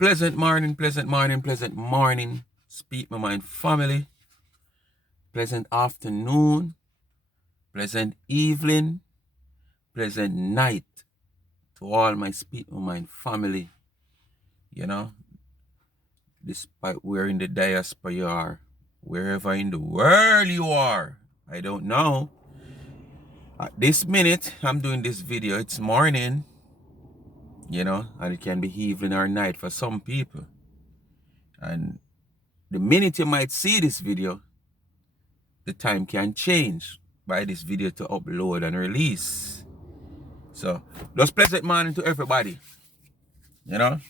Pleasant morning, pleasant morning, pleasant morning. Speak my mind family. Pleasant afternoon, pleasant evening, pleasant night to all my Speak my mind family. You know, despite where in the diaspora you are, wherever in the world you are, I don't know. At this minute, I'm doing this video. It's morning, and it can be evening or night for some people. And the minute you might see this video, the time can change by this video to upload and release. So, just pleasant morning to everybody. You know,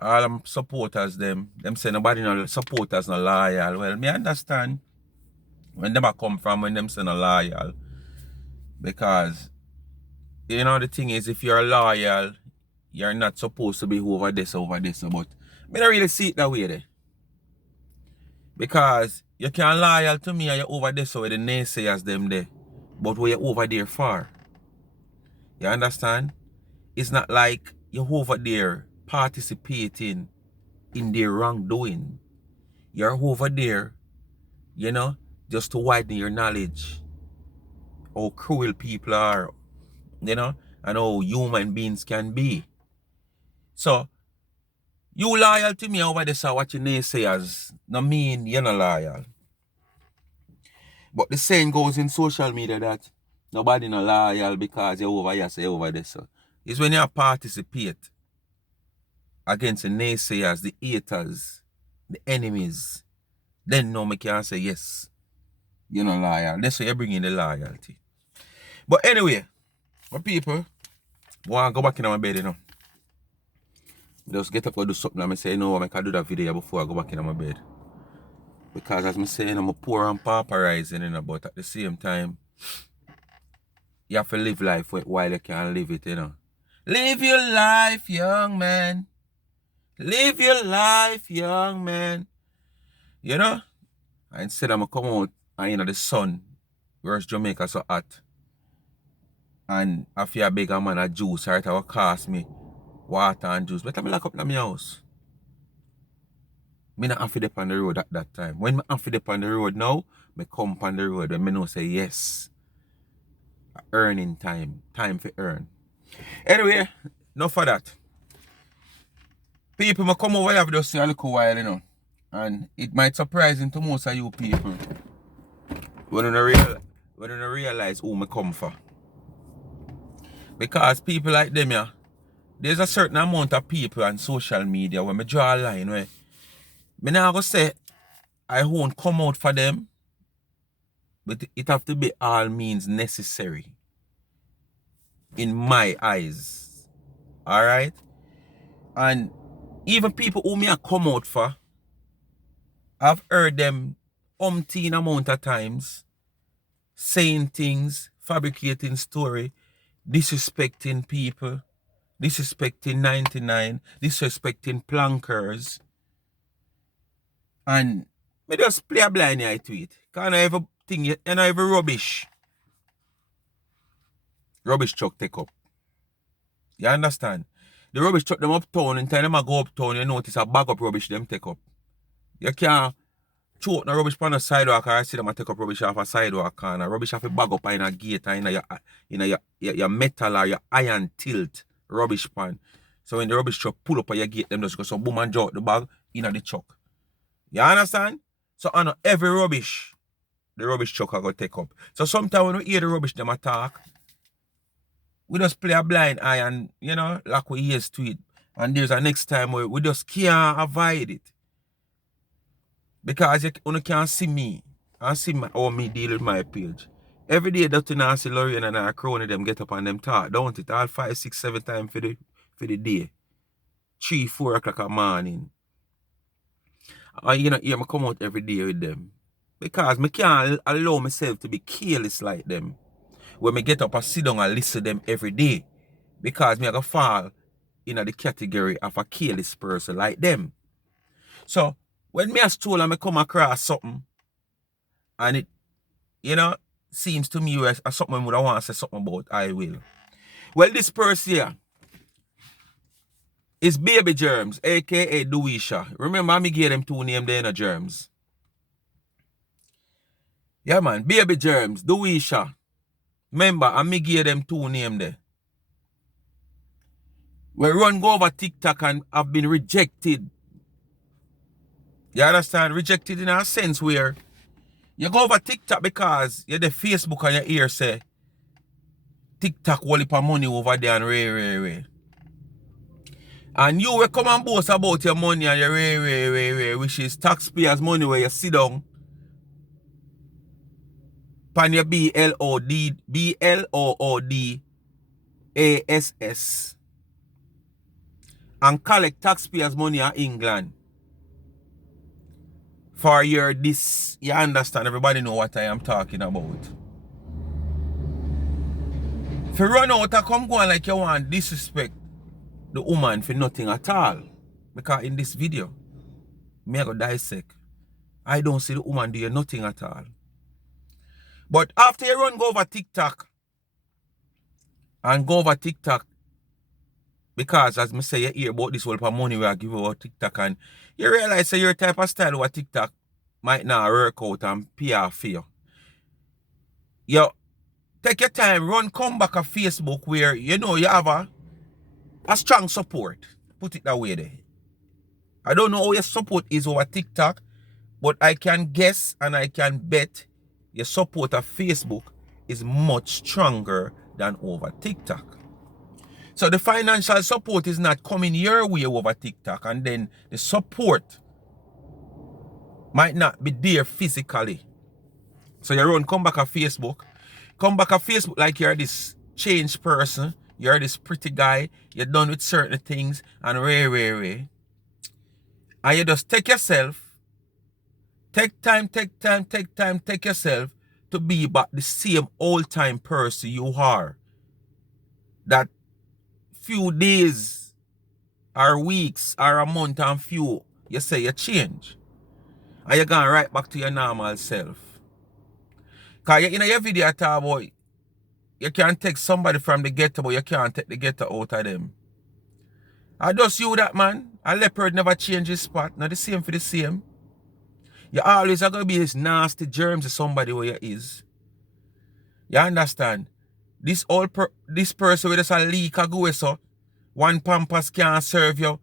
all them supporters, them say nobody no supporters no loyal. Well, me understand when them a come from when them say no loyal. Because, the thing is, if you're loyal, you're not supposed to be over this. But me don't really see it that way there. Because you can loyal to me and you're over this with the naysayers them there. But where you're over there for? You understand? It's not like you're over there participating in their wrongdoing. You're over there, just to widen your knowledge. How cruel people are, and how human beings can be. So, you loyal to me over this, what you naysayers, no mean you're not loyal. But the saying goes in social media that nobody not loyal because you're over here, so you're over there. So it's when you participate against the naysayers, the haters, the enemies, then no me can say yes, you're not loyal. That's why you bring in the loyalty. But anyway, my people, I want to go back in my bed, Just get up and do something and I say, I can do that video before I go back in my bed. Because as I'm saying, I'm a poor and pauperizing, but at the same time, you have to live life while you can live it, Live your life, young man. Live your life, young man. And instead I'm come out and the sun, where's Jamaica so hot. And I feel a bigger man of juice, right? I will cost me water and juice. But I'm lock up in my house. Me not have to dip on the road at that time. When I have to dip on the road now, me come on the road and me know say yes. Earning time. Time for earn. Anyway, enough for that. People may come over here for just a little while, And it might surprise to most of you people when you realize who me come for. Because people like them, there's a certain amount of people on social media where me draw a line where me not gonna say I won't come out for them, but it have to be all means necessary in my eyes. Alright? And even people who me a come out for, I've heard them umpteen amount of times saying things, fabricating story, disrespecting people, disrespecting 99, disrespecting plankers. And me just play a blind eye to it. Because I have a thing, and I have a rubbish truck take up. You understand? The rubbish truck them uptown, and time them I go uptown, you notice a bag up rubbish them take up. You can't choke no rubbish on the sidewalk, or I see them I take up rubbish off a sidewalk, and rubbish off a bag up in a gate, or in your metal or your iron tilt rubbish pan. So when the rubbish truck pull up at your gate, them just go so boom and drop the bag in the truck. You understand? So on every rubbish, the rubbish truck are going to take up. So sometimes when we hear the rubbish them attack, we just play a blind eye and, like we ears to it. And there's a next time where we just can't avoid it. Because you can't see me. And see how me deal with my page. Every day Dr. Nancy Lorraine and our crony them get up and them talk, don't it? All 5, 6, 7 times for the day. 3, 4 o'clock in the morning. And hear me come out every day with them. Because I can't allow myself to be careless like them. When I get up and sit down and listen to them every day. Because I go fall in the category of a careless person like them. So, when me a stroll and I come across something, and it, seems to me as something I would want to say something about, I will. Well, this person here, It's Baby Germs, aka Dewiesha. Remember, me gave them two names there, Germs. Yeah, man. Baby Germs, Dewiesha. Remember, I me gave them two names there. We run go over TikTok and have been rejected. You understand? Rejected in a sense where you go over TikTok because you're the Facebook and your ear say TikTok wall up money over there and ray. And you will come and boast about your money and your ray, which is taxpayers' money where you sit down pan your BLOODASS and collect taxpayers' money in England for your this. You understand? Everybody know what I am talking about. If you run out and come go on like you want disrespect the woman for nothing at all. Because in this video, me I go dissect. I don't see the woman do nothing at all. But after you run go over TikTok, because as me say, you hear about this whole money we are give out TikTok and you realize that your type of style over TikTok might not work out and PR for you. You take your time, come back to Facebook where you know you have a strong support. Put it that way there. I don't know how your support is over TikTok, but I can guess and I can bet your support of Facebook is much stronger than over TikTok. So the financial support is not coming your way over TikTok, and then the support might not be there physically. So you come back to Facebook. Come back to Facebook like you're this changed person. You're this pretty guy. You're done with certain things and ray. And you just take yourself, take yourself to be back the same old-time person you are. That few days or weeks or a month and few, you say you change. And you're going right back to your normal self. Because in your video I talk about you can take somebody from the ghetto, but you can't take the ghetto out of them. I just you that, man. A leopard never change his spot. Not the same for the same. You always are going to be this nasty germs to somebody where you is. You understand? This person with just a leak a go so one pampas can't serve you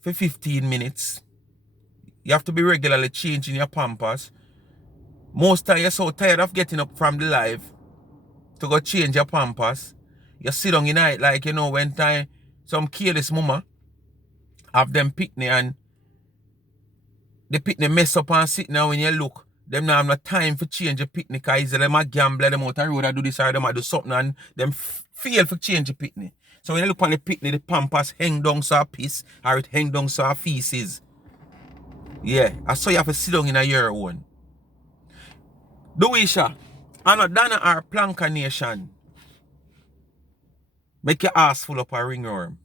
for 15 minutes. You have to be regularly changing your pampers. Most time you're so tired of getting up from the live to go change your pampers. You sit down in night like, you know, when time some careless mama have them picnic and the picnic mess up and sit now when you look. Them now have no time for change your picnic because either them a gamble, them out the road and do this or them a do something and them fail for change your picnic. So when you look on the picnic, the pampers hang down so a piss or it hang down so a feces. Yeah, I saw you have to sit down in a year one. Dewiesha, I know Donna or Planka Nation. Make your ass full up a ringworm.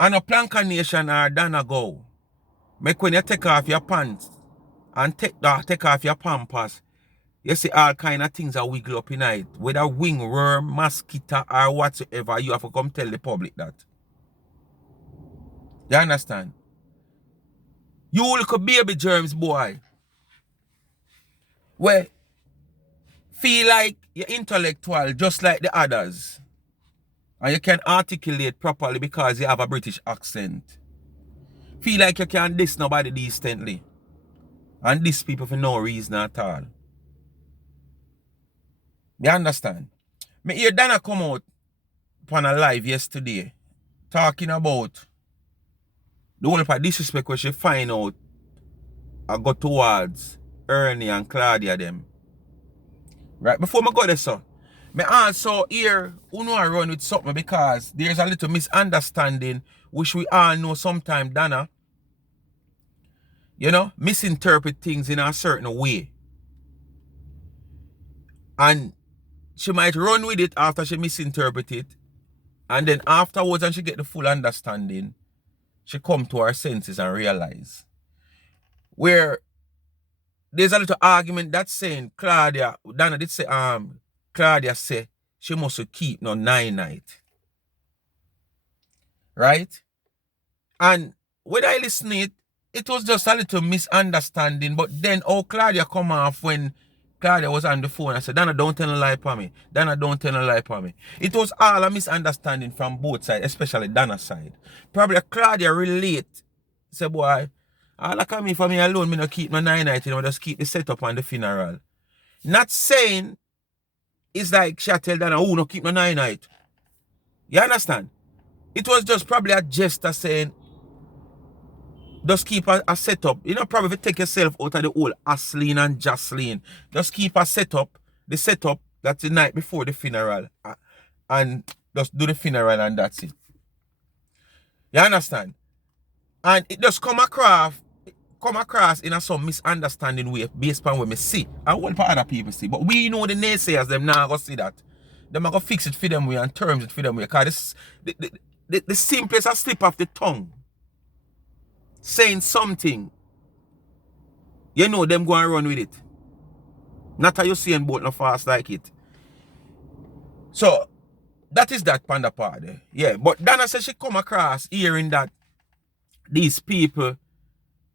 I know Planka Nation or Donna go. Make when you take off your pants and take off your pampers, you see all kind of things that wiggle up in it. Whether wingworm, mosquito, or whatsoever, you have to come tell the public that. You understand? You look a baby germs, boy. Well, feel like you're intellectual just like the others. And you can articulate properly because you have a British accent. Feel like you can't diss nobody decently. And diss people for no reason at all. You understand? Me hear Donna come out on a live yesterday talking about the whole of disrespect where she find out I go towards Ernie and Claudia them. Right? Before I go there, so me also hear who I run with something because there's a little misunderstanding which we all know sometimes Donna, you know, misinterpret things in a certain way. And she might run with it after she misinterpret it. And then afterwards, and she get the full understanding, she come to her senses and realize. Where there's a little argument that's saying Claudia, Donna did say, Claudia say she must keep no 9 night. Right? And when I listened it, it was just a little misunderstanding. But then, Claudia come off when Claudia was on the phone. I said, Donna, don't tell a lie for me. Donna, don't tell a lie for me. It was all a misunderstanding from both sides, especially Donna's side. Probably Claudia relate. Say, boy, all I come for me alone, me not keep my 9 night, just keep the setup on the funeral. Not saying it's like she tell Donna, oh, no keep my 9 night. You understand? It was just probably a gesture saying, just keep a setup. You know, probably if you take yourself out of the whole Asleen and Jocelyn, just keep a setup, the setup that's the night before the funeral. And just do the funeral and that's it. You understand? And it just come across in a some misunderstanding way based on what me see. And what other people see. But we know the naysayers, them now go see that. Them are going to fix it for them way and terms it for them way. Because the simplest a slip off the tongue. Saying something, you know them go and run with it. Not how you seeing both no fast like it. So that is that panda part there. Yeah, but Donna says she come across hearing that these people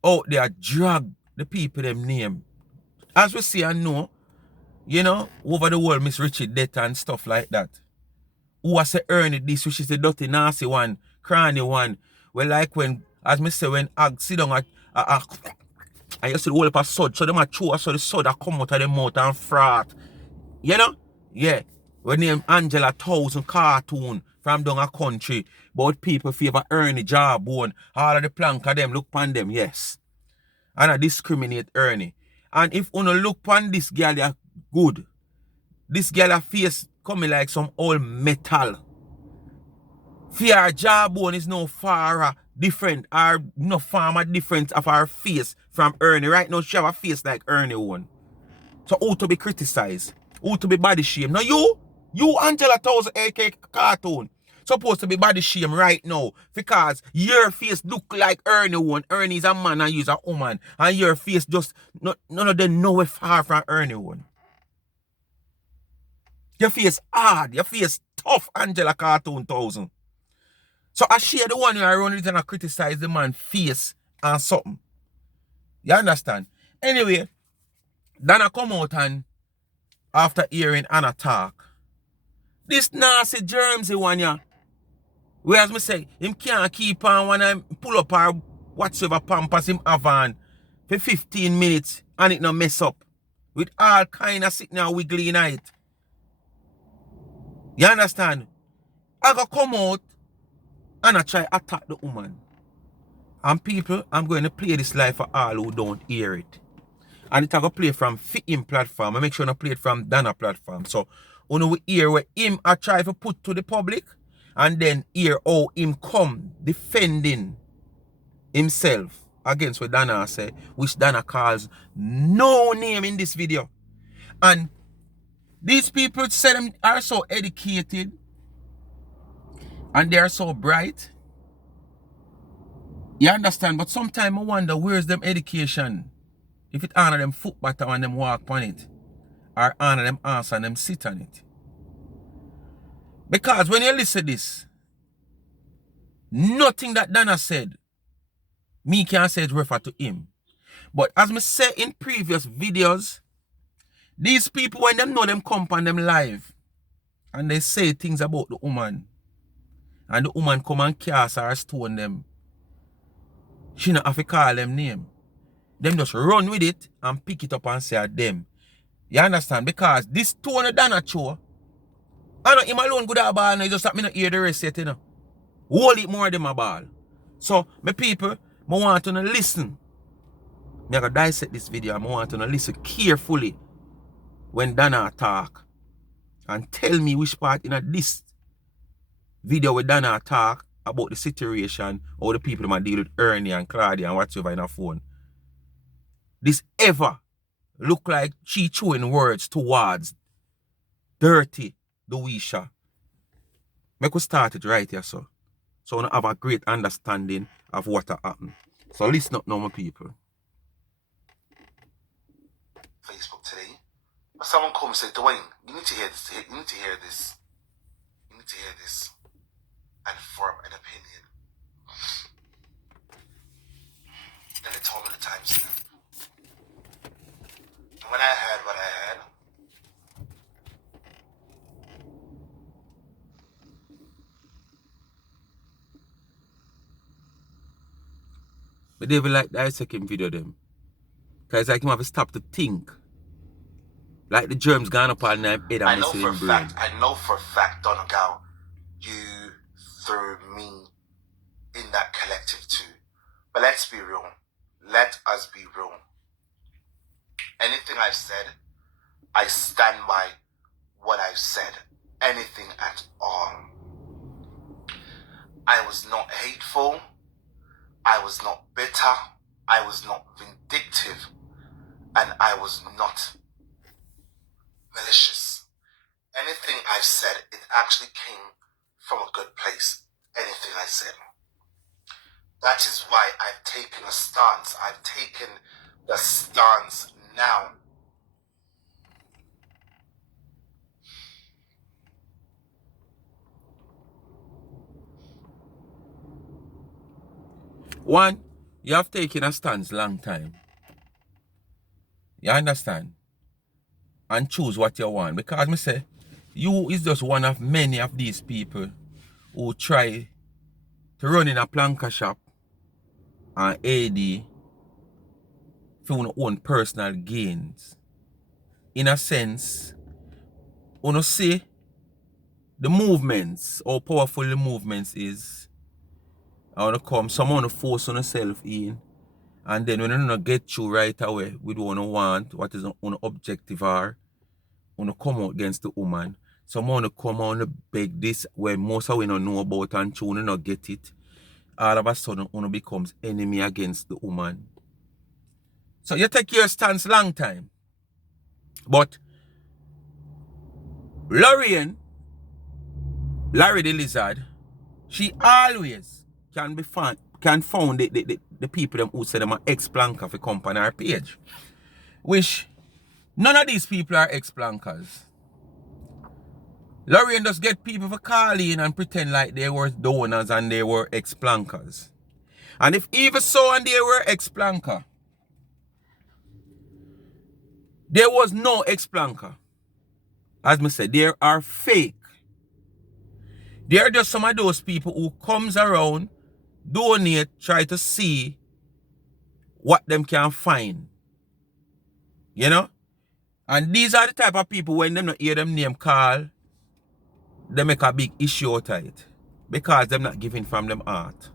out there drag the people them name. As we see and know, you know, over the world Miss Richard death and stuff like that. Who has to earn it this, which is the dirty nasty one, cranny one. Well, like when, as me say, when I sit down at I used to hold up a sod, so them a chew, so the sod a come out of them mouth and frat. You know? Yeah. We name Angela 1000 cartoon from down a country. But people favor Ernie, Jawbone, all of the plank of them, look upon them, yes. And I discriminate Ernie. And if you look upon this girl, they are good. This girl her face coming like some old metal. Fear Jawbone is no far different or no far different of her face from Ernie. Right now she have a face like Ernie one. So who to be criticized? Who to be body shame? Now you Angela 1000 AK cartoon, supposed to be body shame right now because your face look like Ernie one. Ernie is a man and you's a woman. And your face just, none of them know far from Ernie one. Your face hard, your face tough, Angela cartoon 1000. So I share the one who I run it and I criticize the man face and something. You understand? Anyway, Donna come out and after hearing Anna talk, this nasty germsy one ya. Whereas me say, him can't keep on when I pull up our whatsoever pampas him have on for 15 minutes and it no mess up. With all kind of sitting and wiggly in it. You understand? I go come out and I try attack the woman. And people, I'm going to play this live for all who don't hear it. And it's going to play from Fit platform. I make sure I play it from Donna platform. So, you know, we hear where him I try to put to the public. And then hear how him come defending himself against what Donna say. Which Donna calls no name in this video. And these people say them are so educated. And they are so bright. You understand? But sometimes I wonder where's them education. If it honor them foot bottom and them walk on it. Or honor them ass and them sit on it. Because when you listen to this, nothing that Donna said, me can say it refer to him. But as me say in previous videos, these people when them know them come on them live and they say things about the woman and the woman come and cast or stone them, she not have to call them name. Them just run with it and pick it up and say them. You understand? Because this Tony Donna show, I know him alone good at ball, and just that me not hear the rest yet, you know. Hold it more than my ball. So, my people, I want to listen. I'm going to dissect this video and I want to listen carefully when Donna talk. And tell me which part in this video with Donna talk about the situation or the people that deal with Ernie and Claudia and whatever in her phone. This ever look like she chewing words towards dirty Dewiesha. Make us start it right here, so. So I have a great understanding of what happened. So listen up now, my people. Facebook today. Someone called me and said, Dwayne, you need to hear this. You need to hear this. You need to hear this and form an opinion. But they will like that second video them. Because like him have to stop to think. Like the germs gone up on their head and messing in brain. I know for a fact, Donna Gal, you threw me in that collective too. But let's be real. Let us be real. Anything I've said, I stand by what I've said. Anything at all. I was not hateful. I was not bitter. I was not vindictive. And I was not malicious. Anything I've said, it actually came from a good place. Anything I said. That is why I've taken a stance. I've taken the stance now. One, you have taken a stance long time. You understand? And choose what you want. Because me say, you is just one of many of these people who try to run in a planker shop and AD for your own personal gains. In a sense, you see the movements, how powerful the movements is. I want to come, someone to force on yourself in. And then when you don't get you right away with what you want, what is on objective are, you come out against the woman. Someone to come on and beg this where most of we don't know about and you not get it. All of a sudden, you becomes enemy against the woman. So you take your stance long time. But Larry the lizard, she always can found the people them who say them are ex-planker for come on her page. Which none of these people are ex-plankers. Lorraine just get people for call in and pretend like they were donors and they were ex-plankers. And if even so and they were ex-planker, there was no ex-planker. As I said, there are fake. There are just some of those people who comes around, donate, try to see what them can find. You know? And these are the type of people when them not hear them name call, they make a big issue out of it. Because them not giving from them heart.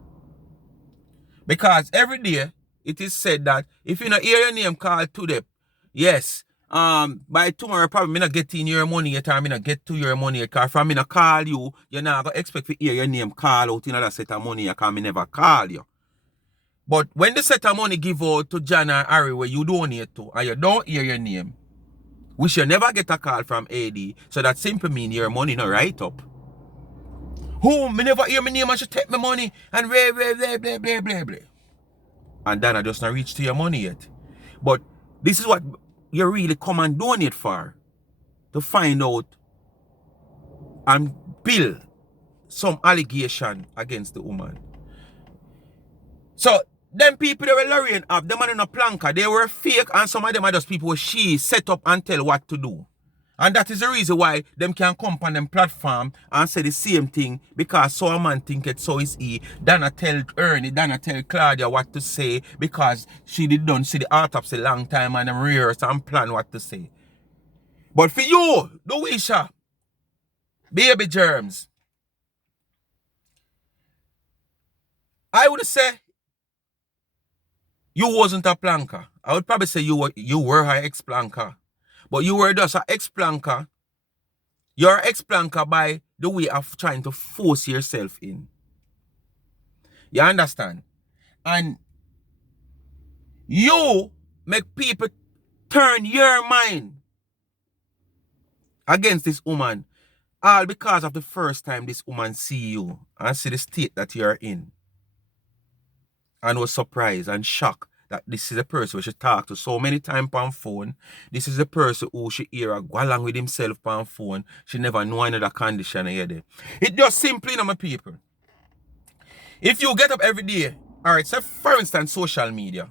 Because every day it is said that if you not hear your name called today, yes, by tomorrow probably me not get in your money yet or me not get to your money yet. Because from me not call you, you're not going to expect to hear your name call out in another set of money because me never call you. But when the set of money give out to John or Harry where you donate to and you don't hear your name, which you never get a call from AD, so that simply means your money not right up. Who? Me never hear my name and she take my money and blah, blah, blah, blah, blah, blah, blah. And Donna just not reach to your money yet. But this is what you really come and donate for. To find out and build some allegation against the woman. So, them people that were Lorraine up, them are in a planker, they were fake and some of them are just people who she set up and tell what to do. And that is the reason why them can come on them platform and say the same thing because so a man think it, so is he. Donna tell Ernie, Donna tell Claudia what to say because she didn't see the autopsy long time and them rehearse and plan what to say. But for you, Dewiesha, baby germs, I would say you wasn't a planker. I would probably say you were an ex-planker. But you were just an ex-planker. You're an ex-planker by the way of trying to force yourself in. You understand? And you make people turn your mind against this woman. All because of the first time this woman see you and see the state that you're in. And was surprised and shocked that this is a person who she talk to so many times on phone. This is a person who she hear go along with himself on phone. She never know another condition here there. It just simply, you know, my people. If you get up every day, alright, so for instance, social media,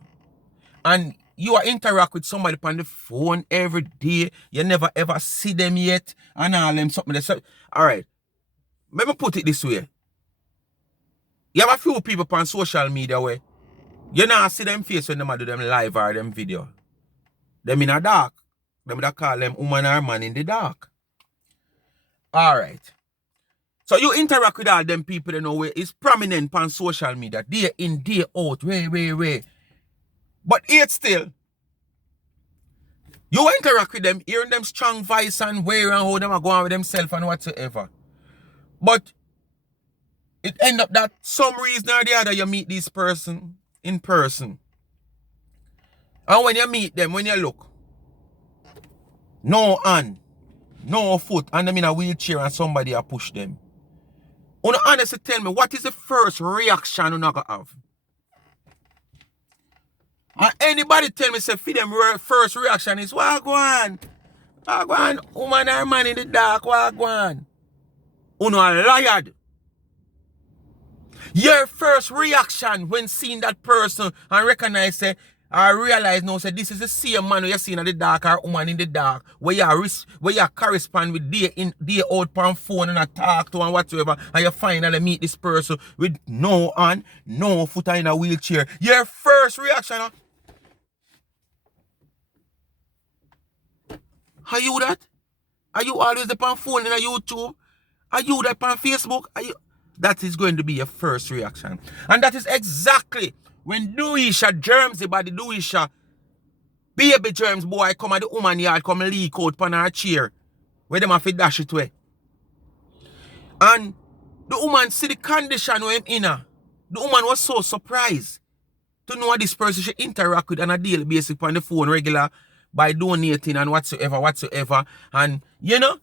and you are interact with somebody on the phone every day, you never ever see them yet, and all them something. Alright, let me put it this way. You have a few people on social media where You not see them face when them do them live or them video. Them in a dark. Them that call them woman or man in the dark. Alright. So you interact with all them people you know where it's prominent on social media. Day in, day out. Way. But yet still, you interact with them, hearing them strong voice and way and how them are going with themselves and whatsoever. But it end up that some reason or the other you meet this person in person. And when you meet them, when you look, no hand, no foot, and them in a wheelchair and somebody a push them. Una honestly tell me, what is the first reaction you gonna have? And anybody tell me, say, for them first reaction is, Wagwan, woman or man in the dark, Wagwan. Una liar. Your first reaction when seeing that person and recognize, say, I realize now, say, this is the same man you're seeing in the dark or woman in the dark, where you correspond with day out on phone and talk to and whatsoever, and you finally meet this person with no hand, no foot in a wheelchair. Your first reaction, are you that? Are you always upon phone in a YouTube? Are you that on Facebook? That is going to be your first reaction. And that is exactly when Dewiesha, Germsy body Dewiesha, baby germs boy come at the woman yard, come leak out on her chair, where them have to dash it away. And the woman see the condition where him in her. The woman was so surprised to know this person she interact with on a daily basis on the phone regular by donating and whatsoever. And you know,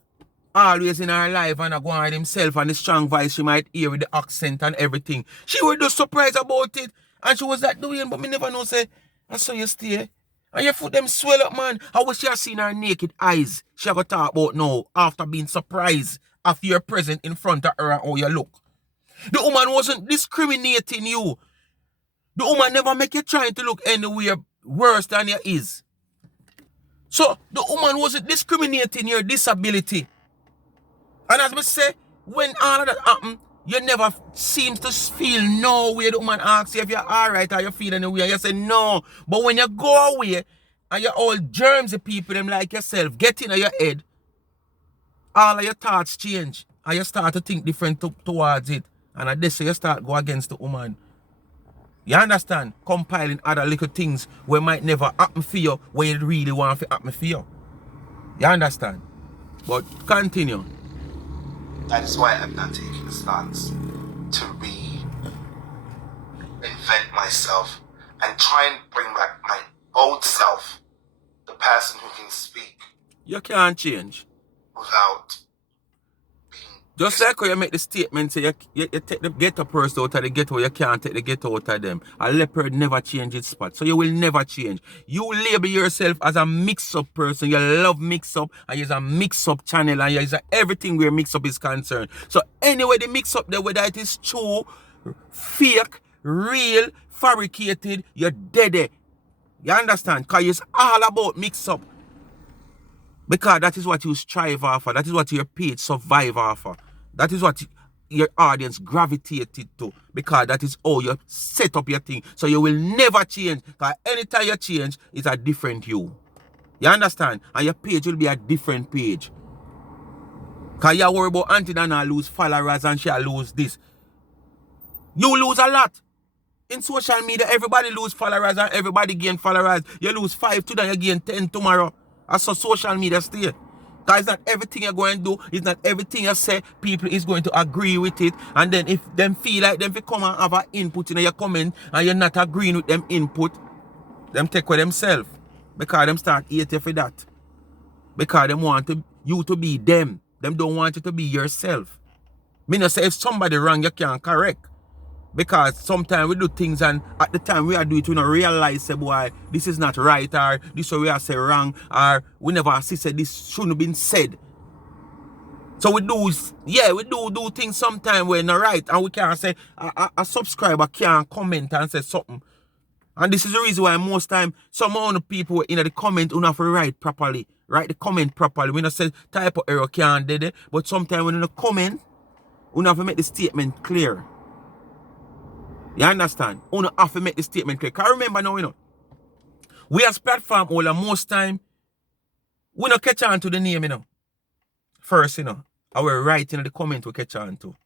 always in her life and go on himself and the strong voice she might hear with the accent and everything. She was just surprised about it. And she was that doing, but me never know, say, I saw you stay. And your foot them swell up, man. I wish you had seen her naked eyes. She have to talk about now after being surprised after you're present in front of her and how you look. The woman wasn't discriminating you. The woman never make you trying to look anywhere worse than you is. So the woman wasn't discriminating your disability. And as me say, when all of that happen, you never seem to feel no way. The woman asks you if you're alright or you feel anyway. You say no. But when you go away and you're all germsy people, them like yourself, get in your head, all of your thoughts change. And you start to think different towards it. And at this, you start go against the woman. You understand? Compiling other little things where might never happen for you when you really want to happen for you. You understand? But continue. That is why I'm not taking a stance to reinvent myself and try and bring back my old self, the person who can speak. You can't change. Without being... Just like how you make the statement, say you take the ghetto person out of the ghetto, you can't take the ghetto out of them. A leopard never changes its spot, so you will never change. You label yourself as a mix-up person. You love mix-up, and you're a mix-up channel, and you're everything where mix-up is concerned. So anyway, the mix-up there, whether it is true, fake, real, fabricated, you're dead. You understand? Because it's all about mix-up. Because that is what you strive after. That is what your page survive after. That is what your audience gravitated to. Because that is how you set up your thing. So you will never change. Because anytime you change, it's a different you. You understand? And your page will be a different page. Because you worry about Auntie Donna lose followers and she'll lose this. You lose a lot. In social media, everybody lose followers and everybody gain followers. You lose 5 today, you gain 10 tomorrow. That's how social media stay. Because it's not everything you're going to do, it's not everything you say, people is going to agree with it. And then if them feel like them come and have an input in your comment and you're not agreeing with them input, them take with themselves. Because them start hating for that. Because them want you to be them. Them don't want you to be yourself. Me not say if somebody wrong, you can't correct. Because sometimes we do things and at the time we are doing it, we don't realize, say, boy, this is not right, or this is we are say wrong, or we never see say this shouldn't have been said. So we do things sometimes we're not right, and we can't say, a subscriber can't comment and say something. And this is the reason why most time some of the people in the comment don't have to write properly, write the comment properly. We don't say type of error can't do it, but sometimes when in the comment, we have to make the statement clear. You understand? You have to make the statement clear. Because remember now, we as platform holder, most time, we don't catch on to the name, First, our writing in the comment we catch on to.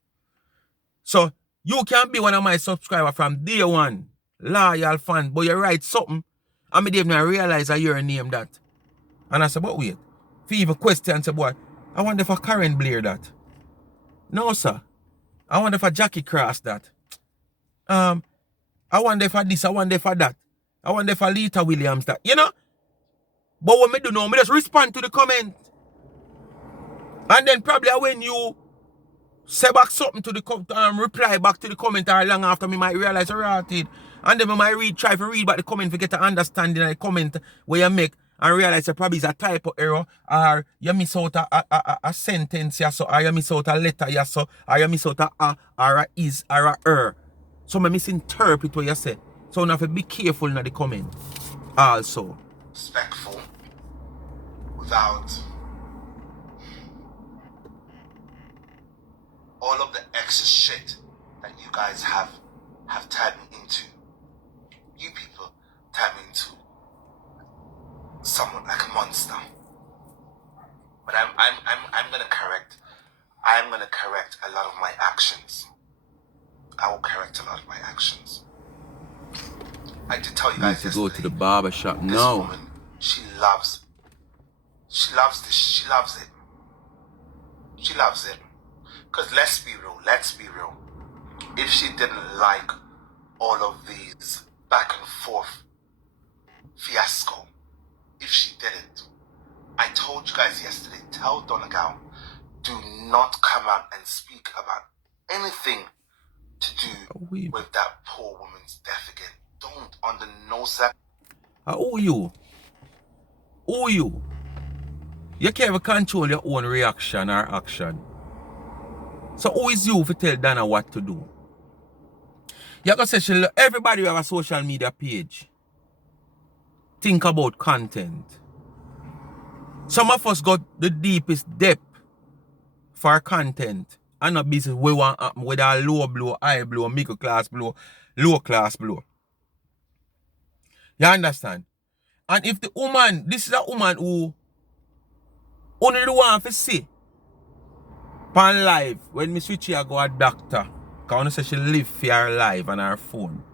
So, you can be one of my subscribers from day one, loyal fan, but you write something, and I didn't even realize that you're a name that. And I said, but wait, if you even question, say, boy, I wonder if a Karen Blair that. No, sir. I wonder if a Jackie Cross that. I wonder if I this, I wonder if I that. I wonder if I Lita Williams that. But what me do now, me just respond to the comment. And then probably when you say back something to the reply back to the comment or long after, me might realize I wrote it. And then me might try to read back the comment to get an understanding of the comment where you make and realize it probably is a typo error, or you miss out a sentence, or you miss out a letter, or you miss out a or a is or a er. So I misinterpret what you say. So you have to be careful in the comment also. Respectful without all of the extra shit that you guys have turned me into. You people turned me into someone like a monster. But I'm gonna correct. I'm gonna correct a lot of my actions. I will correct a lot of my actions. I did tell you guys yesterday. Go to the barber shop this now. Woman, she loves this. She loves it. She loves it. Because let's be real. If she didn't like all of these back and forth fiasco, if she didn't, I told you guys yesterday, tell Donna, do not come out and speak about anything to do with that poor woman's death again. Don't, under no circumstances. Who you? Who you? You can't even control your own reaction or action. So who is you to tell Donna what to do? You can say everybody have a social media page. Think about content. Some of us got the deepest depth for content. And not business we want happen with a low blow, high blow, middle class blow, low class blow. You understand? And if the woman, this is a woman who only the one to see pan live when me switch here go a doctor. Because say she live for her life on her phone.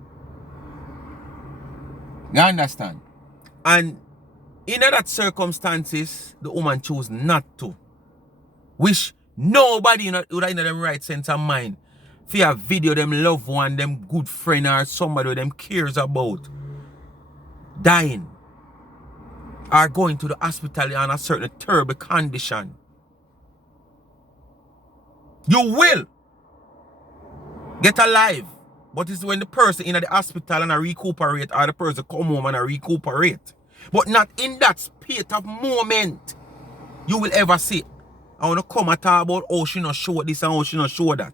You understand? And in that circumstances, the woman chose not to. Which nobody would in them right sense of mind for a video them loved one, them good friend or somebody who them cares about dying or going to the hospital on a certain terrible condition. You will get alive. But it's when the person in the hospital and I recuperate or the person come home and I recuperate. But not in that space of moment you will ever see. I want to come and talk about how she not show this and how she not show that.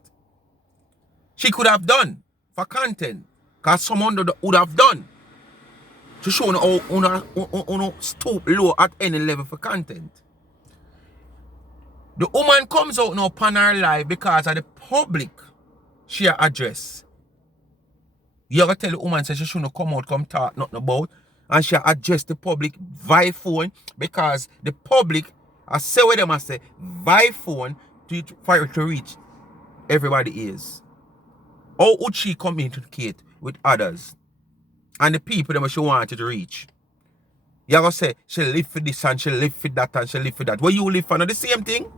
She could have done for content. Because someone would have done. To show how stoop low at any level for content. The woman comes out now upon her life because of the public she address. You ever tell the woman say she shouldn't come out, come talk nothing about, and she address the public via phone because the public, I say what them I say, via phone for it to reach everybody is. How would she communicate with others and the people that she wanted to reach? You ever say she live for this and she live for that and she live for that. What you live for? Not the same thing?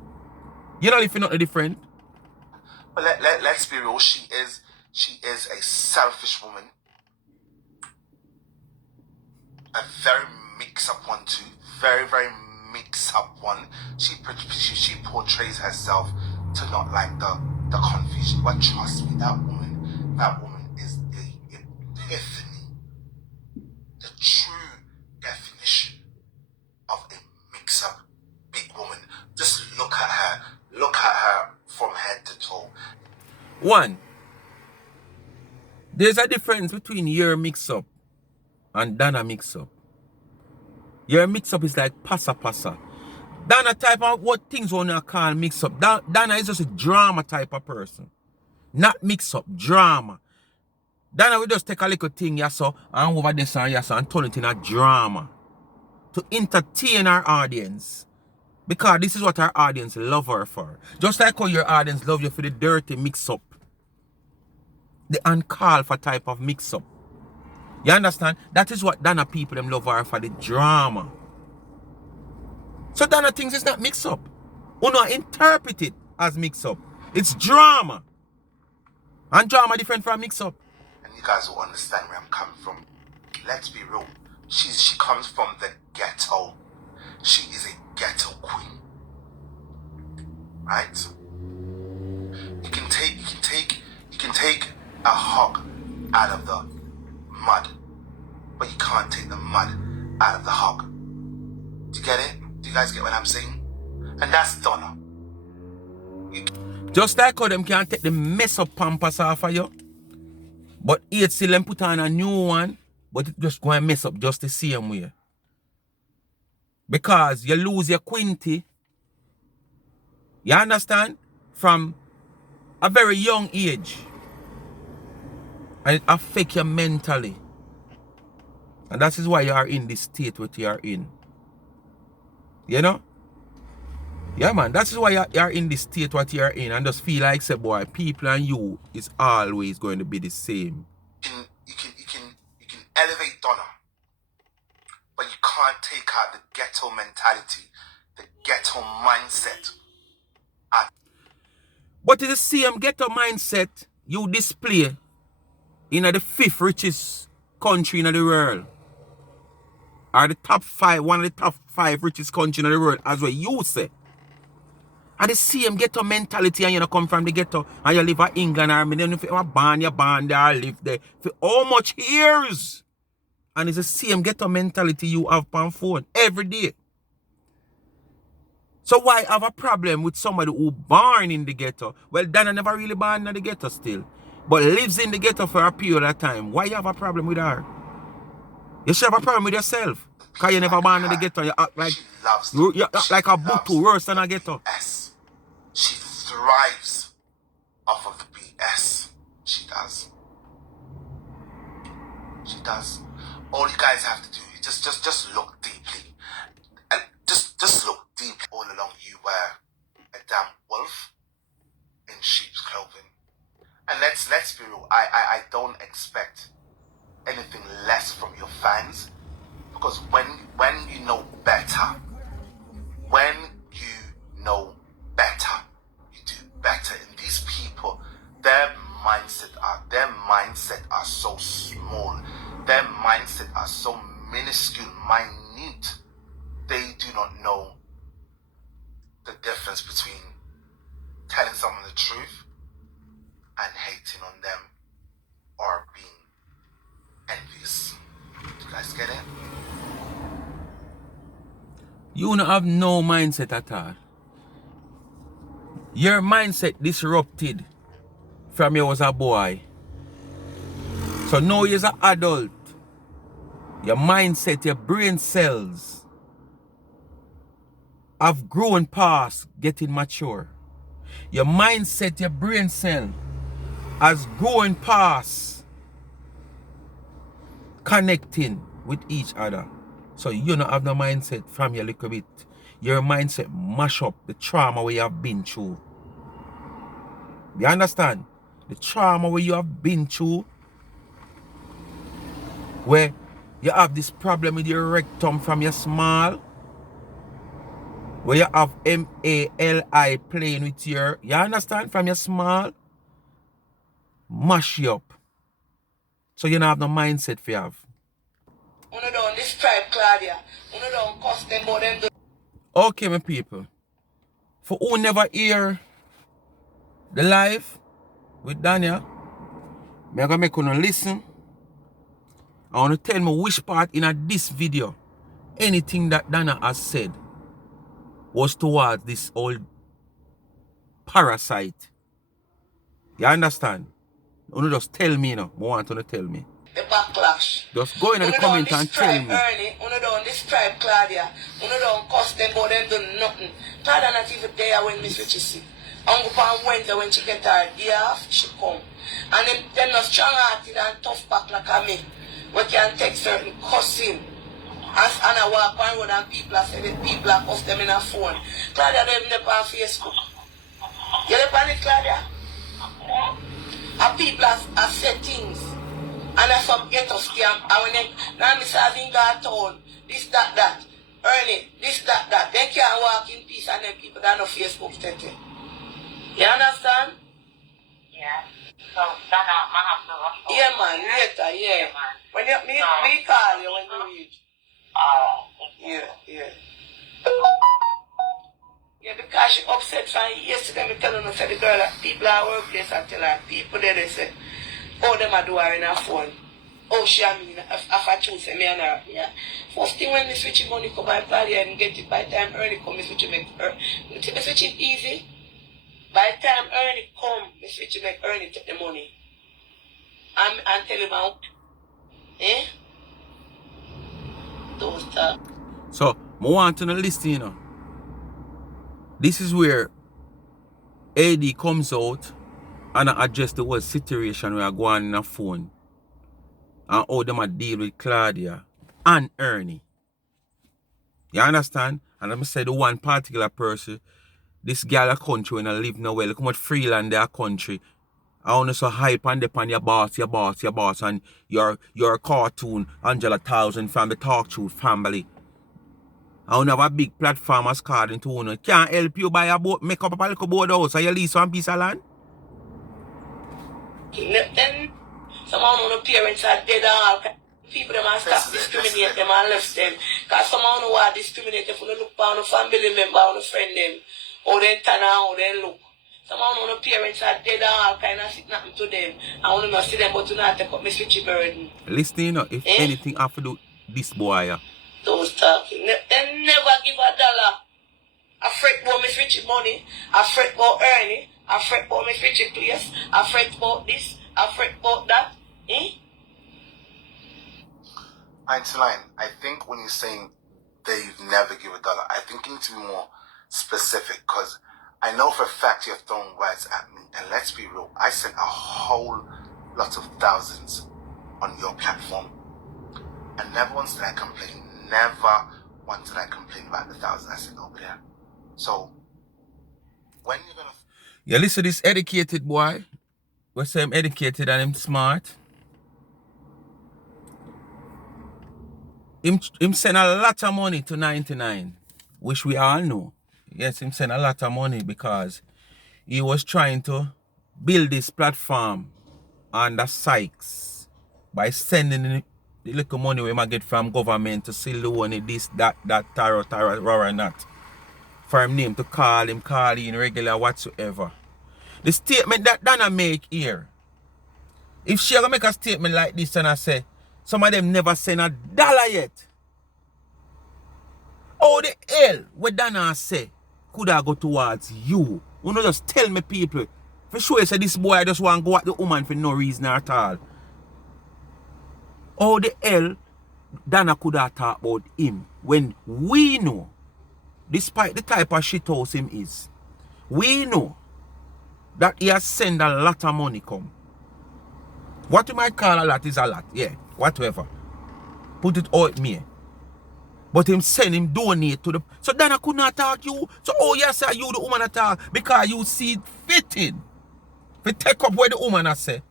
You don't live for nothing different. But let's be real, she is a selfish woman. A very mix-up one too. Very, very mix-up one. She portrays herself to not like the confusion. But trust me, that woman is the epiphany. The true definition of a mix-up big woman. Just look at her. Look at her from head to toe. One, there's a difference between your mix-up and Donna mix-up. Your mix-up is like passa. Donna type of what things one call mix-up. Donna is just a drama type of person. Not mix-up, drama. Donna will just take a little thing, yeah, so, and over this and yeah, so, and turn it in a drama to entertain our audience. Because this is what our audience love her for. Just like how your audience love you for the dirty mix-up. The uncalled for type of mix-up. You understand? That is what Donna people them love her for, the drama. So Donna thinks it's not mix-up. You know, interpret it as mix-up. It's drama. And drama different from mix-up. And you guys will understand where I'm coming from. Let's be real. She comes from the ghetto. She is a ghetto queen. Right? You can take a hog out of the mud, but you can't take the mud out of the hog. Do you get it? Do you guys get what I'm saying? And that's Donna. Just like how them can't take the mess up pampas off of you, but yet still them put on a new one, but it just go and mess up just the same way. Because you lose your quinty, you understand? From a very young age. And it affects you mentally. And that is why you are in this state what you are in. You know? Yeah, man. That is why you are in this state what you are in. And just feel like, say, boy, people and you is always going to be the same. You can elevate Donna, but you can't take out the ghetto mentality, the ghetto mindset. But it's the same ghetto mindset you display in the 5th richest country in the world. Or the top 5, one of the top 5 richest country in the world, as what you say. And the same ghetto mentality, and you come from the ghetto and you live in England, or then if you're born there, or live there for how much years? And it's the same ghetto mentality you have on phone every day. So why have a problem with somebody who born in the ghetto? Well, Donna never really born in the ghetto still, but lives in the ghetto for a period of time. Why you have a problem with her? You should have a problem with yourself. Because you never born in the ghetto. You act like, you act like a butu worse than a ghetto. She thrives off of the BS. She does. She does. All you guys have to do is just look deeply. And just look deeply. All along you were a damn wolf in sheep's clothing. And let's be real. I don't expect anything less from your fans. Because when you know better, you do better. And these people, their mindset are so small. Their mindset are so minuscule, minute. They do not know the difference between telling someone the truth and hating on them or being envious. You guys get it? You don't have no mindset at all. Your mindset disrupted from you was a boy. So now you're an adult. Your mindset, your brain cells have grown past getting mature. Your mindset, your brain cell has grown past connecting with each other. So you don't have no mindset from your little bit. Your mindset mash up the trauma where you have been through. You understand? The trauma where you have been through, where you have this problem with your rectum from your small, where you have MALI playing with your, you understand, from your small, mash you up. So you don't have no mindset for you have. Uno don't describe Claudia. Uno don't cost them more than the... Okay, my people. For who never hear the live with Donna, I'm going to make you listen. I want to tell me which part in this video, anything that Donna has said, was towards this old parasite. You understand? You just tell me now. I want you to tell me. The backlash. Just go in the comment and tell me. Ernie, uno don't describe Claudia. Uno don't cost them more than do nothing. Claudia not even there when Miss Richie see. On go on Wednesday when she get her day off, she come. And them not strong hearted and tough back like me. We can take certain cussing. As Anna walk on road and people are saying people are cuss them in a phone. Claudia, them never on Facebook. You never on it, Claudia? And people are say things. And I some get us scam. And when they, now Miss Avinga town, this, that. Earn it, this, that. They can't walk in peace and then people that no Facebook take it. You understand? Yeah. So Donna, I have to rush. Yeah, man, later, yeah. Man. When you me call you when you reach. Yeah. Yeah, because she upset from yesterday. Me telling her, say the girl that people at workplace and tell her people there they say, oh them are do her in her phone. Oh she I mean if I choose me and her. Yeah. First thing when me switch money come by party and get it by time early come me switch make her. Me switch it easy. By the time Ernie come, me switch to make Ernie take the money. And tell him out. Eh? Those stuff. So, I want to listen, you know. This is where AD comes out and address the whole situation where I go on in a phone. And how them a deal with Claudia and Ernie. You understand? And I'm say the one particular person, this girl a country when I live nowhere, look how much freeland their country. I want to so hype and depend your boss, and your cartoon, Angela 1000 from the Talk Truth family. I want to have a big platform as card into one. Can't help you buy a boat, make up a little board house, and you lease one piece of land? Then some of the parents are dead all. People them and stop discriminate them and left them. Because some of them are discriminate if you look on a family member or a friend them. Or then turn out, or then look. Some of the parents are dead all kind of sit nothing to them. I want to not see them but to not take up my switchy burden. Listen, you know, if anything have to do this boy, yeah. Those talking. They never give a dollar. I fret about my switchy money. I fret about earning. I fret about my switchy place. I fret about this. I fret about that. Einstein, I think when you're saying they've never give a dollar, I think you need to be more specific, because I know for a fact you're throwing words at me, and let's be real, I sent a whole lot of thousands on your platform, and never once did I complain. Never once did I complain about the thousands I sent over there. So when you're gonna listen to this educated boy. We say him educated and him smart. Him send a lot of money to 99, which we all know. Yes, him send a lot of money because he was trying to build this platform under Sykes by sending the little money we might get from government to see loan this, that, tarot, and that. For him name to call in regular whatsoever. The statement that Donna make here, if she ever make a statement like this and I say, some of them never send a dollar yet. How the hell what Donna say could I go towards you? You know, just tell me people. For sure you say this boy just want to go at the woman for no reason at all. How the hell Donna could have talked about him when we know, despite the type of shit house him is, we know that he has sent a lot of money come. What you might call a lot is a lot, yeah, whatever. Put it out me. But him send him donate to the... So Donna could not talk you. So oh yes, you the woman attack because you see it fitting. To take up what the woman has said.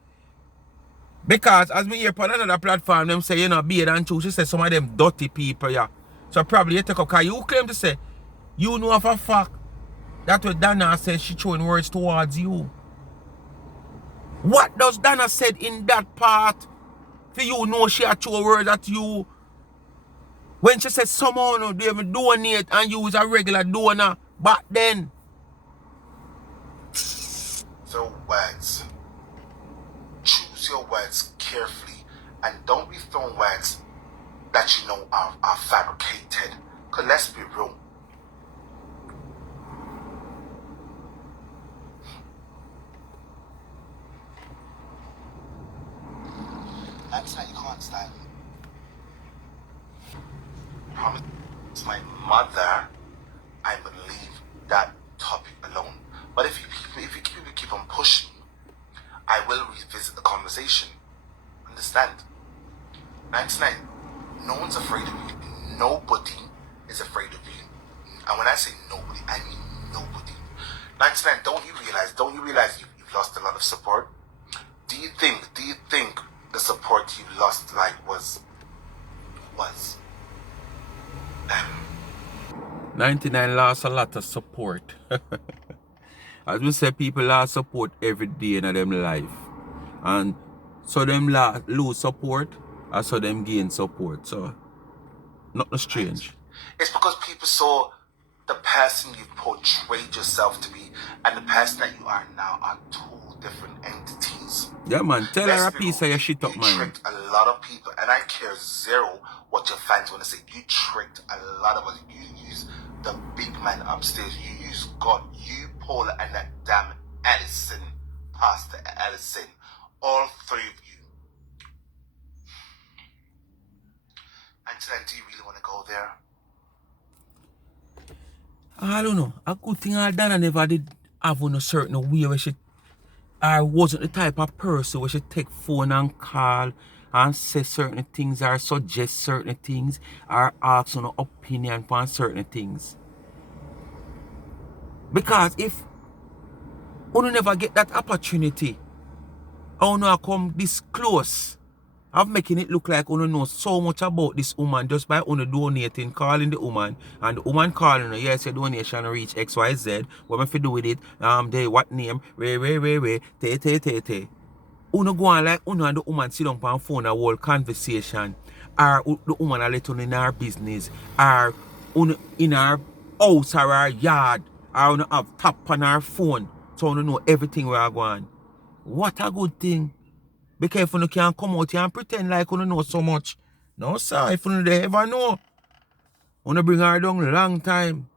Because as me hear on another platform, them say, you know, beard and true. She said some of them dirty people, yeah. So probably you take up, because you claim to say, you know of a fact, that what Donna said she throwing words towards you. What does Donna said in that part? For you know she had throw words at you. When she said someone they will donate and use a regular donor back then. throw words? Choose your words carefully, and don't be throwing words that you know are fabricated. Because let's be real. That's how you can't stand. Promise my mother, I would leave that topic alone. But if you keep on pushing me, I will revisit the conversation. Understand? 99. No one's afraid of you. Nobody is afraid of you. And when I say nobody, I mean nobody. 99. Don't you realize you've lost a lot of support? Do you think the support you lost was 99 lost a lot of support. As we say, people lost support every day in them life. And so them lose support, and so them gain support. So, nothing strange. It's because people saw the person you've portrayed yourself to be and the person that you are now are two different entities. Yeah, man. Tell her a piece of your shit up, man. You tricked a lot of people, and I care zero what your fans want to say. You tricked a lot of us. You use the big man upstairs. You use God. You, Paula, and that damn Allison, Pastor Allison. All three of you. And do you really want to go there? I don't know. A good thing Donna never did have on a certain way where I wasn't the type of person where she take phone and call and say certain things or suggest certain things or ask on an opinion on certain things. Because if you never get that opportunity, I know I come this close of making it look like you know so much about this woman just by donating, calling the woman, and the woman calling her, yes, your donation reach XYZ. What am I do with it? They what name? Te. Uno go on like uno and the woman sit down on phone a whole conversation, or the woman a let on in her business, or uno in her house or her yard, or uno have tap on her phone, so uno know everything where I go on. What a good thing. Be careful, you can't come out here and pretend like you know so much. No, sir, if you ever know, you bring her down a long time.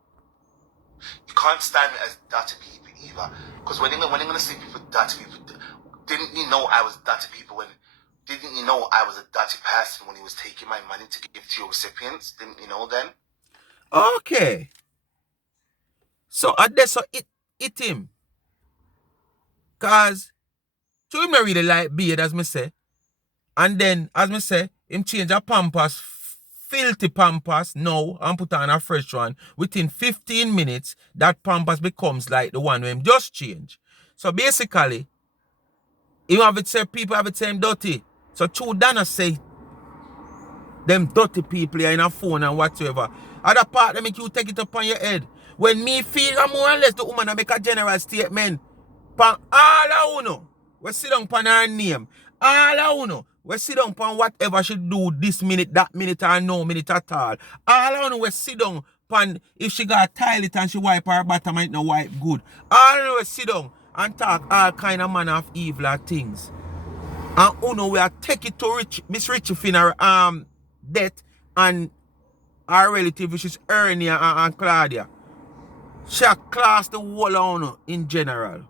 You can't stand me as dirty people either. Because when you're going to say people dirty people, didn't you know I was dirty people didn't you know I was a dirty person when he was taking my money to give to your recipients? Didn't you know then? Okay. So I guess so it him. Cause so him not really like beard as me say. And then as me say, him change a pampers, filthy pampers now and put on a fresh one. Within 15 minutes, that pampers becomes like the one where him just change. So basically, people have it say him dirty. So true Donna say them dirty people here in a phone and whatsoever. Other part they make you take it up on your head. When me feel more or less the woman make a general statement. Pan all of uno, we sit down pan her name. All of uno, we sit down pan whatever she do this minute, that minute, or no minute at all. All of uno, we sit down pan if she got a toilet and she wipe her bottom, might not wipe good. All of uno, we sit down and talk all kind of manner of evil things. And uno, we are take it to Miss Richie funeral death and our relative, which is Ernie and Claudia. She class the whole on in general.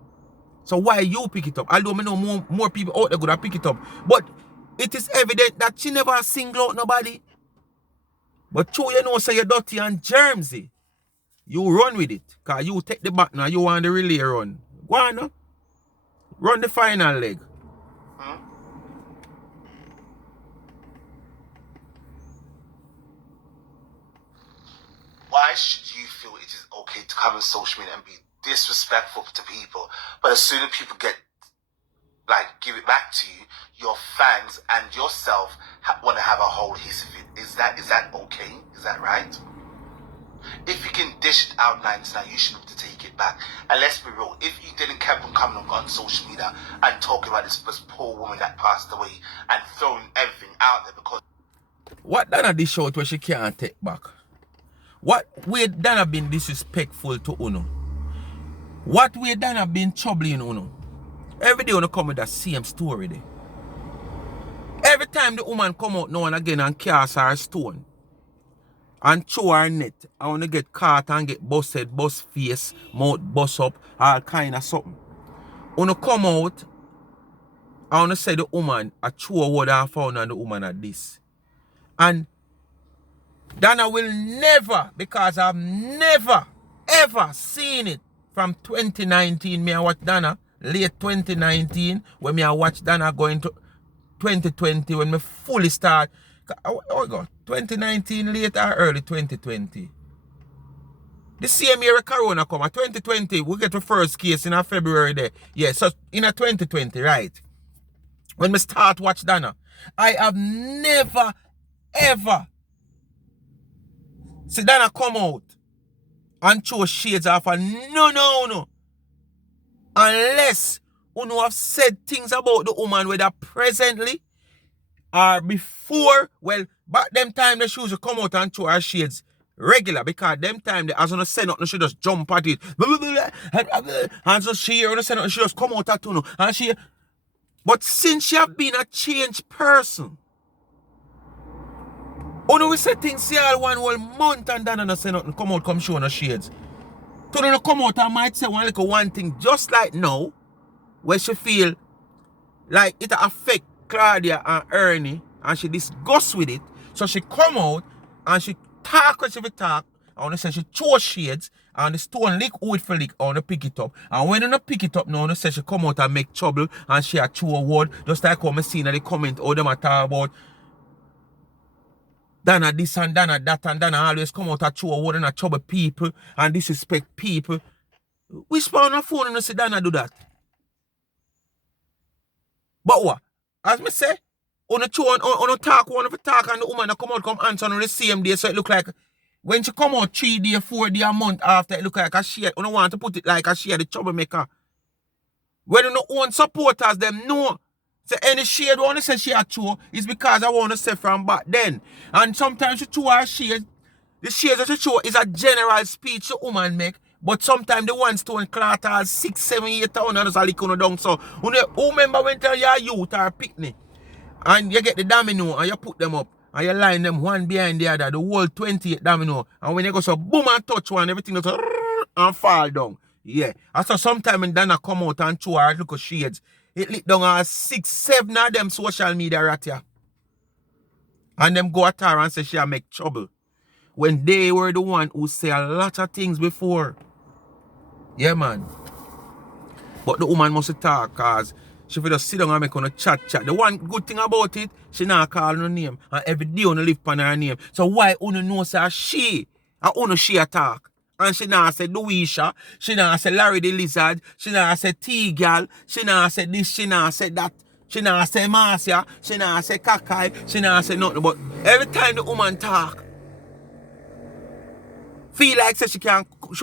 So why you pick it up? Although I know more people out there could have pick it up. But it is evident that she never single out nobody. But you know say you're dirty and germsy. You run with it. Because you take the back now, you want the relay run. Go on now. Run the final leg. Why should you feel it is okay to come on social media and be disrespectful to people, but as soon as people give it back to you, your fans and yourself want to have a whole hiss of it? Is that okay? Is that right? If you can dish it out nice now, you should have to take it back. And let's be real, if you didn't keep on coming on social media and talking about this poor woman that passed away and throwing everything out there because what Donna dish out where she can't take back? What way Donna been disrespectful to Uno? What way Donna been troubling Uno? Every day Uno come with that same story there. Every time the woman come out now and again and cast her stone and throw her net, I wanna get caught and get busted, bust face, mouth bust up, all kind of something. Uno come out, I wanna say the woman a throw what I found on the woman at this. And Donna will never, because I've never, ever seen it from 2019, me and what Donna, late 2019 when me I watch Donna going to 2020 when me fully start. Oh God, 2019 late or early 2020. The same year Corona come, 2020, we get the first case in a February there. Yeah, so in a 2020, right? When we start watch Donna, I have never, ever see Donna come out and show shades off and no. Unless you have said things about the woman whether presently or before, well, back them time the shoes will come out and show her shades regular because them time they as gonna say nothing, she just jump at it. And so she gonna say nothing, she just come out at you. And she but since she have been a changed person, only we say things see all one whole month and then no say nothing, come out, come show no shades. To no come out and might say one thing just like now, where she feel like it affect Claudia and Ernie and she disgust with it. So she come out and she talk what she talk. I want to say she throw shades and the stone lick wood for lick. I want to pick it up. And when you pick it up now, I say she come out and make trouble and she a throw a word. Just like how I seen in the comment how them a talk about Donna this and Donna that and Donna always come out and throw a word and a trouble people and disrespect people. Whisper on the phone and you say Donna do that. But what? As me say, on a talk and the woman that come out come answer on the same day, so it look like when she come out 3 days, 4 days, a month after, it look like a share. You don't want to put it like a share the troublemaker. When you own supporters, them know. So any shade want to say she a true is because I want to say from back then. And sometimes she true her shade. The shades that she show is a general speech the woman make. But sometimes the one stone cloth has 6, 7, 8 town and just a lick on the down. So who remember when you're a youth or a picnic and you get the domino and you put them up and you line them one behind the other, the whole 28 domino, and when you go so boom and touch one, everything goes and fall down. Yeah. And so sometimes when Donna come out and show her look at shades, it lit down her 6, 7 of them social media rat here. And them go at her and say she'll make trouble. When they were the one who say a lot of things before. Yeah, man. But the woman must talk because she will just sit down and make on a chat. The one good thing about it, she not call her name. And every day on live on her name. So why you know say she? And you she attack. And she not say Dewiesha. She not say Larry the Lizard. She not say T-Gal. She not say this. She not say that. She not say Marcia. She not say Kakai. She not say nothing. But every time the woman talk, feel like she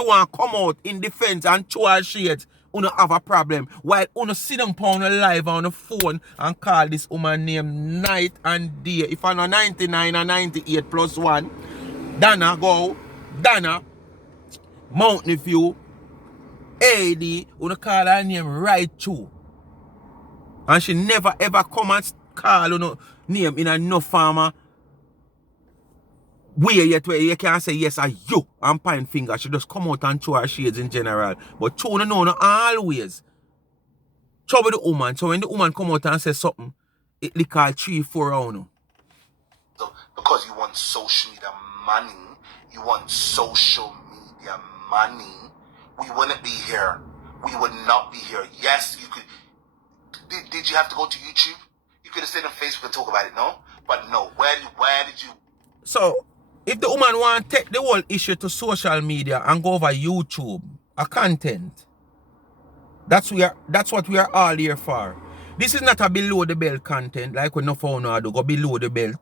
want to come out in defense and show her shades. You have a problem. While you sit down on the live on the phone and call this woman name night and day. If I'm 99 and 98 plus 1, Donna go, Donna, Mountain View, AD, you call her name right through. And she never ever come and call you name in a no farmer way yet where you can say yes or you and pine finger. She just come out and show her shades in general. But Chona no always trouble the woman. So when the woman come out and say something, it lick all 3, 4 round. So, because you want social media money, you want social media money, we wouldn't be here. We would not be here. Yes, you could. Did you have to go to YouTube? You could have stayed on Facebook and talk about it, no? But no, where did you? So, if the woman want to take the whole issue to social media and go over YouTube, a content, that's what we are all here for. This is not a below the belt content, like when no phone or do go below the belt,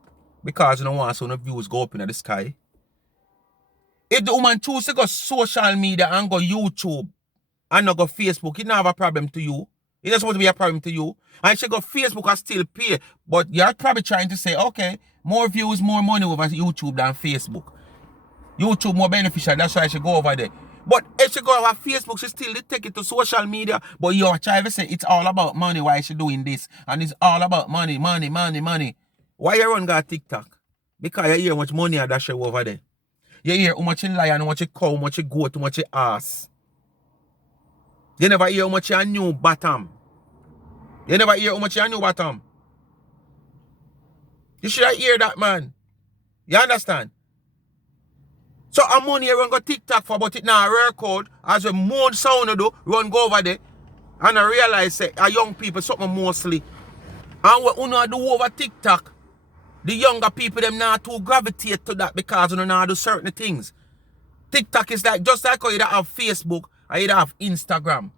because you don't want some views go up in the sky. If the woman choose to go social media and go YouTube and not go Facebook, it not have a problem to you. It doesn't supposed to be a problem to you. And she go Facebook and still pay. But you're probably trying to say, okay, more views, more money over YouTube than Facebook. YouTube more beneficial, that's why she go over there. But if she go over Facebook, she still take it to social media. But you're trying to say it's all about money, why is she doing this? And it's all about money. Why you run got TikTok? Because you hear how much money that she over there. You hear how much lion, how much cow, how much goat, how much ass. You never hear how much a new bottom. You never hear how much a new bottom. You should hear that, man. You understand? So money you run go TikTok for, but it now work out. As a more sound do, run go over there. And I realize say a young people something mostly. And what you know do over TikTok, the younger people them not too gravitate to that because you know do certain things. TikTok is like just like how you have Facebook or you have Instagram.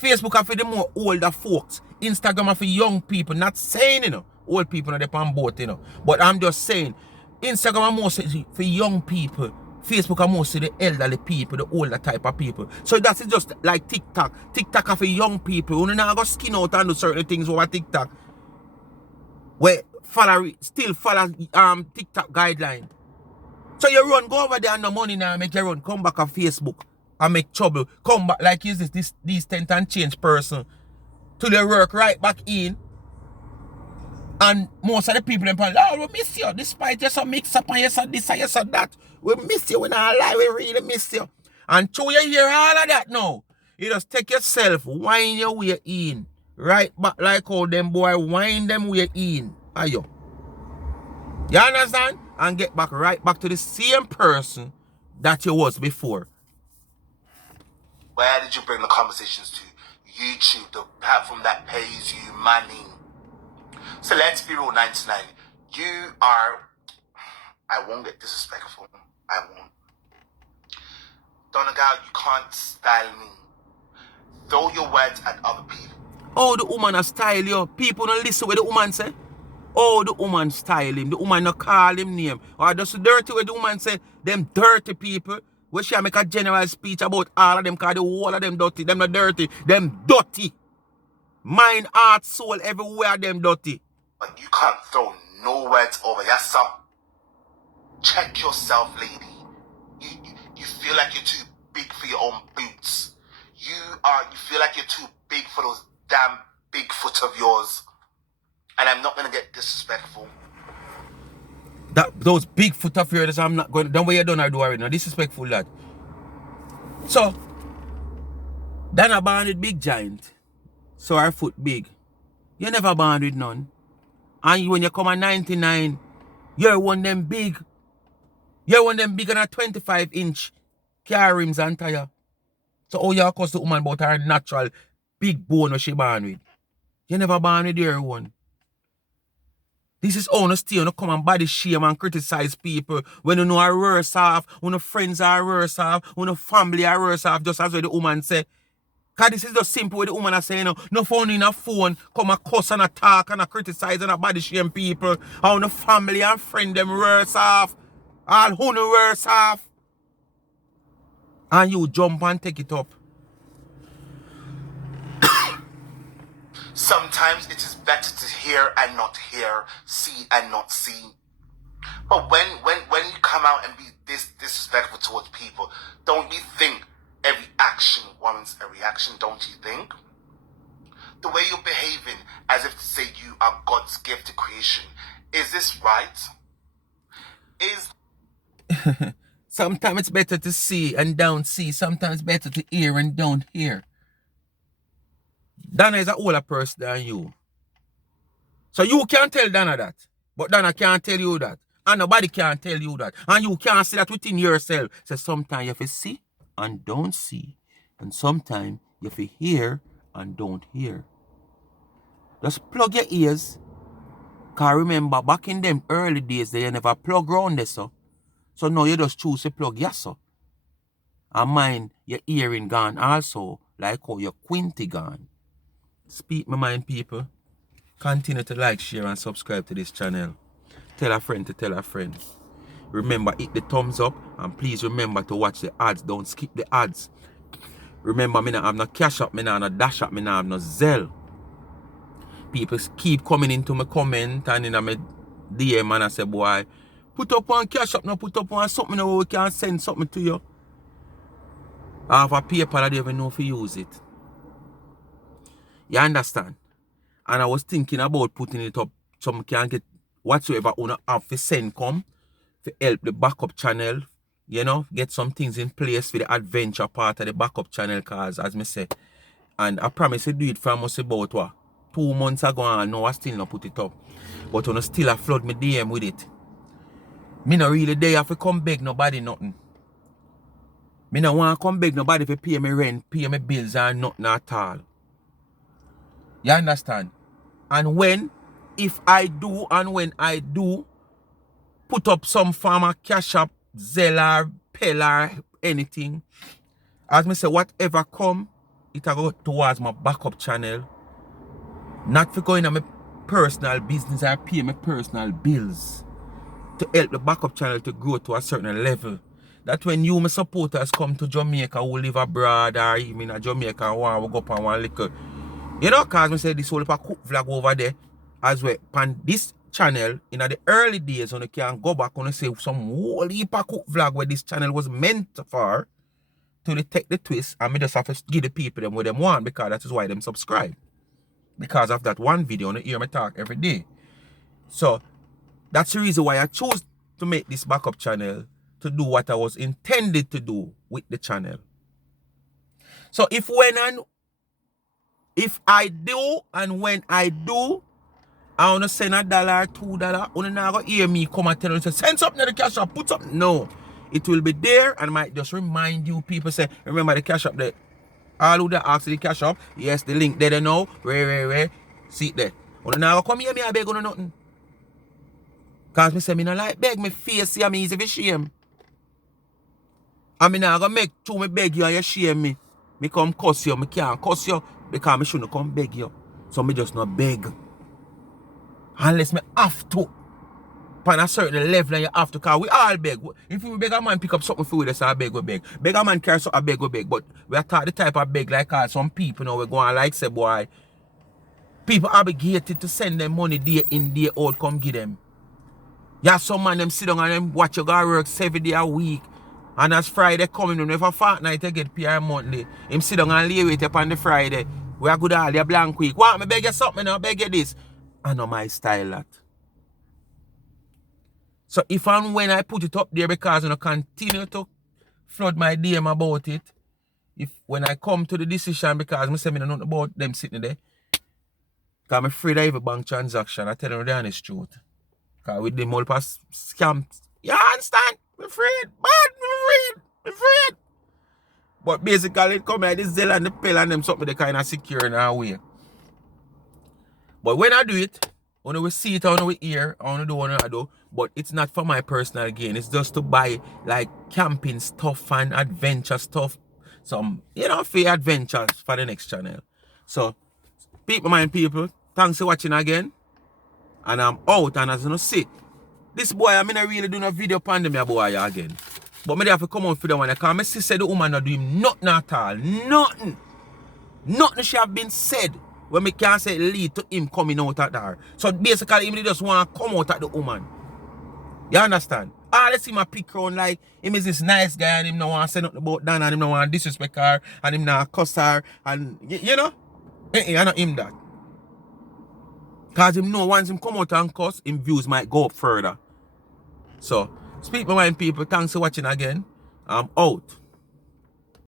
Facebook are for the more older folks. Instagram are for young people. Not saying, you know, old people are there on both, you know. But I'm just saying, Instagram are mostly for young people. Facebook are mostly the elderly people, the older type of people. So that's just like TikTok. TikTok are for young people. You know, go skin out and do certain things over TikTok. Where still follow TikTok guideline. So you run, go over there and no money now, make you run, come back on Facebook and make trouble. Come back like is this tent and change person. To the work right back in. And most of the people in Pan, oh, we miss you. Despite you some mix up and you saw this and you saw that. We miss you. We not lie, we really miss you. And through you hear all of that now. You just take yourself, wind your way in. Right back like how them boy wind them way in. Are you? You understand? And get back right back to the same person that you was before. Where did you bring the conversations to? YouTube, the platform that pays you money. So let's be real, 99. You are... I won't get disrespectful. I won't. Donna, you can't style me. Throw your words at other people. Oh, the woman a style you. People don't listen what the woman say. Oh, the woman style him. The woman not call him name. Or just dirty what the woman say. Them dirty people. We shall make a general speech about all of them because the whole of them dirty. Them not dirty. Them dirty. Mind, heart, soul, everywhere them dirty. But you can't throw no words over yourself. Check yourself, lady. You feel like you're too big for your own boots. You feel like you're too big for those damn big foot of yours. And I'm not gonna get disrespectful. Those big foot of yours, I'm not going. Don't way you done I do already. No disrespectful lad. So Donna born with big giant. So her foot big. You never born with none. And when you come at 99, you're one them big. You're one them big on a 25-inch car rims and tire. So how you cost the woman about her natural big bone that she born with? You never born with your one. This is honesty. You don't come and body shame and criticize people when you know are worse off, when your friends are worse off, when your family are worse off, just as what the woman say. Because this is just simple what the woman are saying. No phone in a phone, come and cuss and attack and criticize and body shame people. How the family and friend them worse off. All who know worse off. And you jump and take it up. Sometimes it is better to hear and not hear, see and not see. But when you come out and be this disrespectful towards people, don't you think every action warrants a reaction, don't you think? The way you're behaving as if to say you are God's gift to creation, is this right? Sometimes it's better to see and don't see. Sometimes better to hear and don't hear. Donna is an older person than you. So you can't tell Donna that. But Donna can't tell you that. And nobody can tell you that. And you can't see that within yourself. So sometimes you have to see and don't see. And sometimes you have to hear and don't hear. Just plug your ears. Because remember, back in them early days, they never plug around this. So now you just choose to plug yes. So. And mind your hearing gone also. Like how your quinty gone. Speak my mind, people. Continue to like, share, and subscribe to this channel. Tell a friend to tell a friend. Remember, hit the thumbs up. And please remember to watch the ads. Don't skip the ads. Remember, me not have no cash up. Me not have no dash up. Me not have no Zelle. People keep coming into my comment and in my DM and I say, boy, put up one cash up, no put up one something now we can send something to you. I have a paper that I don't even know if you use it. You understand? And I was thinking about putting it up so I can get whatsoever you have to send come to help the backup channel, you know, get some things in place for the adventure part of the backup channel, cause as me say. And I promise to do it for almost about what? 2 months ago and now I still not put it up. But you know, still I flood me DM with it. Me not really there have to come beg nobody nothing. Me not want to come beg nobody to pay me rent, pay me bills and nothing at all. You understand? And when, if I do, and when I do put up some form of cash up, Zelle or Pell or anything, as me say, whatever come, it'll go towards my backup channel. Not for going on my personal business or pay my personal bills. To help the backup channel to grow to a certain level. That when you, my supporters, come to Jamaica who live abroad or even in Jamaica and want to go up and one little. You know, cause I say this whole cook vlog over there as well. On this channel, in the early days, when you can go back and say some whole heap of cook vlog where this channel was meant for, to take the twist, and me just have to give the people them what them want, because that is why them subscribe. Because of that one video, and you hear me talk every day. So that's the reason why I chose to make this backup channel, to do what I was intended to do with the channel. So if I do and when I do, I want to send $1, $2, only now go hear me come and tell you, say, send something to the cash up, put something. No. It will be there and might just remind you people, say, remember the cash up there. All who that ask the cash up, yes, the link there they know. Where. See it there. Only now go come here, me I beg on nothing. Cause me say me no like beg, me face see me easy for shame. And me now gonna make sure me beg you and you shame me. Me come cuss you, me can't cuss you because me shouldn't come beg you. So me just not beg. Unless me have to. On a certain level and you have to, cause we all beg. If we beg a man pick up something for us, I beg we beg. Beg a man carry something, I beg we beg. But we are taught the type of beg like some people now we go on like say boy. People obligated to send them money day in, day out, come give them. Yeah, some man them sit down and them watch you go work 7 days a week. And as Friday coming, when for fortnight they get PR monthly. Him sit down and lay wait upon the Friday. We are good all the blank week. Want me beg you something now, beg you this. I know my style that. So if and when I put it up there, because I continue to flood my DM about it, if when I come to the decision, because I say me know about them sitting there, because I'm afraid I have a bank transaction, I tell them the honest truth. Because with the multiple scams, you understand? I'm afraid, man, I'm afraid. But basically it come like this Zelle and the Pell and them something they kind of secure in our way. But when I do it, when we see it, when we hear, I want to do what I do, but it's not for my personal gain. It's just to buy like camping stuff and adventure stuff. Some, you know, for adventures for the next channel. So, keep in mind, people, thanks for watching again. And I'm out, and as you know, see, this boy, I mean, I really do no video pandemic boy again. But me have to come out for the one, because my sister, the woman, not doing nothing at all. Nothing. Nothing she have been said when me can't say lead to him coming out at her. So basically, he just want to come out at the woman. You understand? Let's see my pick around like him is this nice guy and him no want to say nothing about Donna and him no want to disrespect her and him not cuss her and you know? I not him that. Because him know once him come out and cuss, him views might go up further. So, speak my mind, people. Thanks for watching again. I'm out.